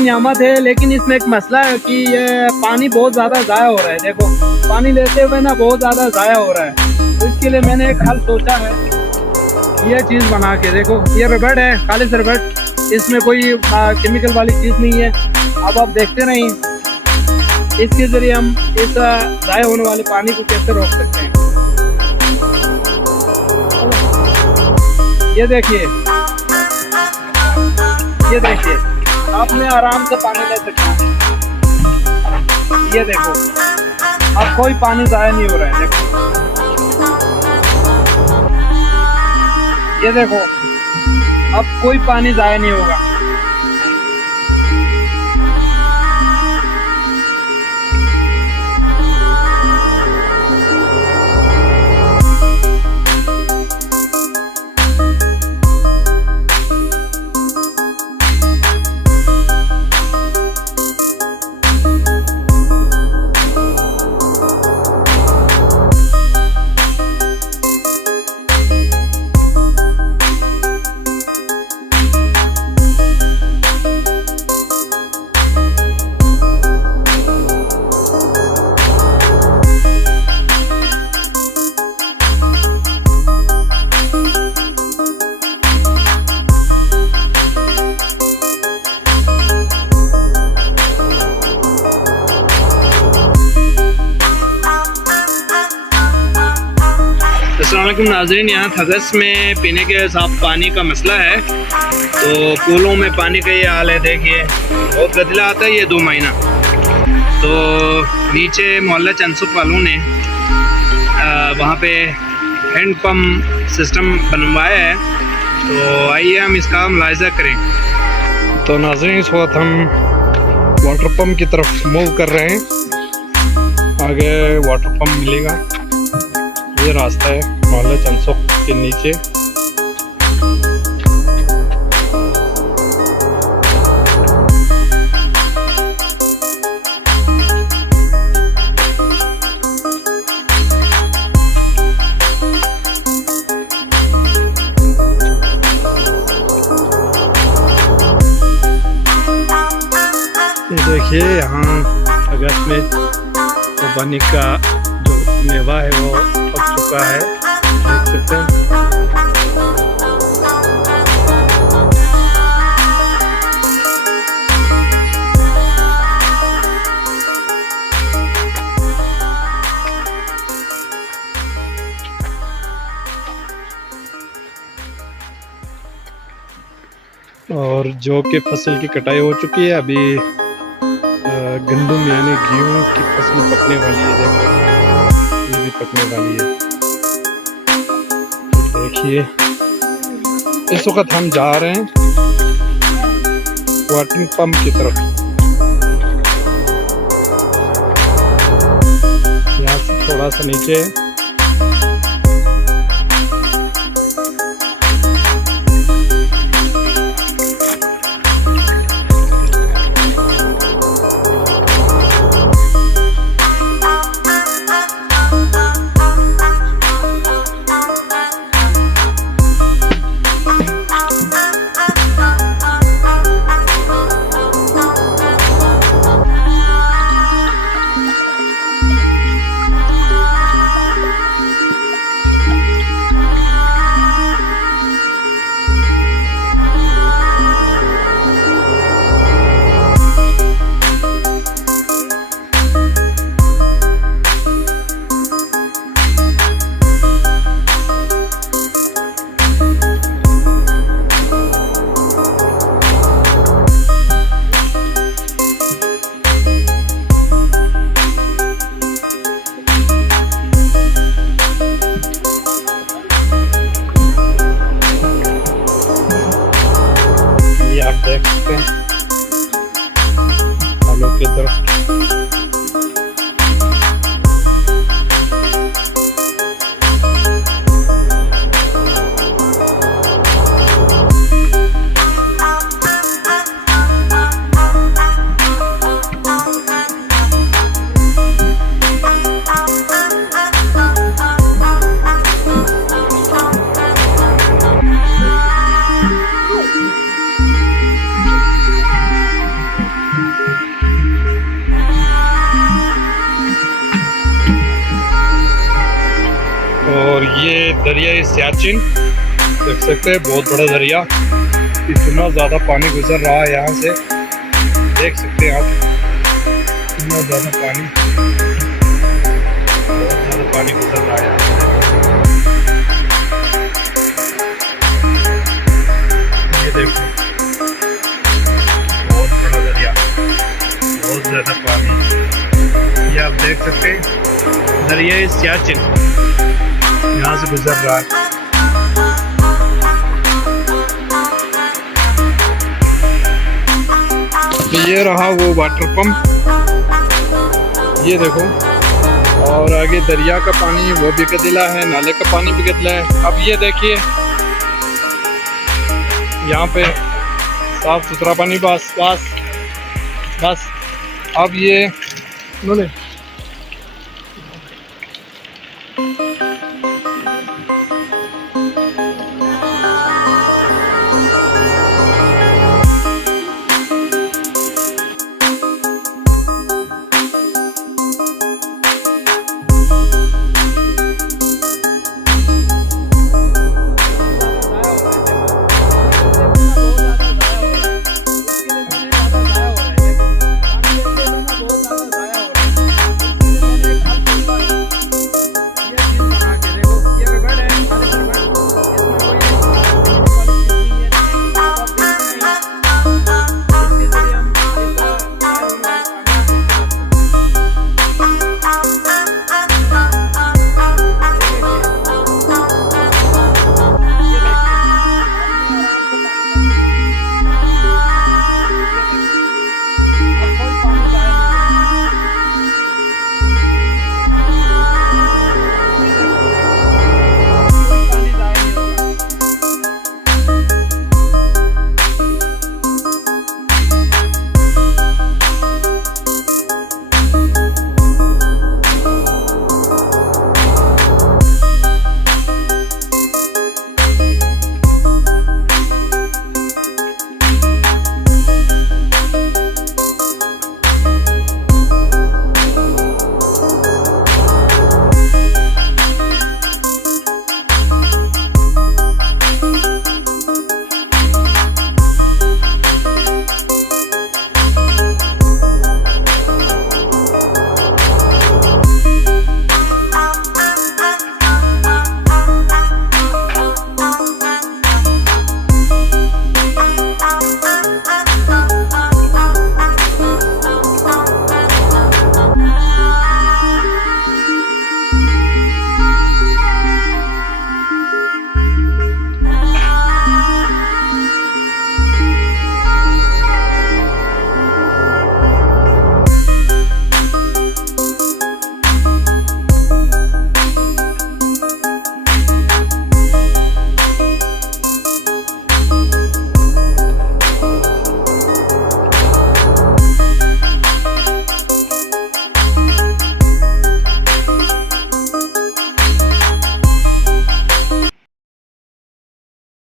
नियामत है, लेकिन इसमें एक मसला है कि ये पानी बहुत ज़्यादा ज़ाया हो रहा है। देखो पानी लेते हुए ना बहुत ज़्यादा ज़ाया हो रहा है, तो इसके लिए मैंने एक हल सोचा है, ये चीज़ बना के। देखो ये रबड़ है, खालिश रबड़, इसमें कोई केमिकल वाली चीज़ नहीं है। अब आप देखते रहिए, इसके ज़रिए हम इस ज़ाया होने वाले पानी को कैसे रोक सकते हैं। ये देखिए, ये देखिए, आपने आराम से पानी ले सकते हैं। ये देखो, अब कोई पानी ज़ाया नहीं हो रहा है। देखो ये देखो, अब कोई पानी ज़ाया नहीं होगा। अस्सलामुअलैकुम नाज़रीन, यहाँ थगस में पीने के साफ पानी का मसला है। तो कूलों में पानी का ये हाल है। देखिए बहुत गदला आता है ये 2 महीना। तो नीचे मोहल्ला चंसुक वालों ने वहाँ पे हैंड पम्प सिस्टम बनवाया है। तो आइए हम इसका मुलाहिज़ा करें। तो नाज़रीन, इस वक्त हम वाटर पम्प की तरफ मूव कर रहे हैं। आगे वाटर पम्प मिलेगा, ये रास्ता है मोहल्ला चंसुक के नीचे। ये देखिए, यहाँ अगस्त में कुर्बानी का जो मेवा है वो पक चुका है, देख सकते हैं। और जौ की फसल की कटाई हो चुकी है। अभी गंदम यानी गेहूँ की फसल पकने वाली है। देखो ये भी पकने वाली है। देखिए, इस वक्त हम जा रहे हैं वाटर पंप की तरफ। यहाँ से थोड़ा सा नीचे है। आप देख सकते हैं आलू की तरफ। और ये दरिया सियाचिन देख सकते हैं, बहुत बड़ा दरिया, इतना ज़्यादा पानी गुजर रहा है यहाँ से, देख सकते हैं आप, इतना ज़्यादा पानी, बहुत ज़्यादा पानी गुजर रहा है यहाँ से। ये देखो बहुत बड़ा दरिया, बहुत ज़्यादा पानी, ये आप देख सकते हैं, दरिया सियाचिन यहाँ से गुजर रहा है। ये रहा वो वाटर पंप, ये देखो, और आगे दरिया का पानी वो भी गदला है, नाले का पानी भी गदला है। अब ये देखिए यहाँ पे साफ सुथरा पानी, बस बस बस। अब ये बोले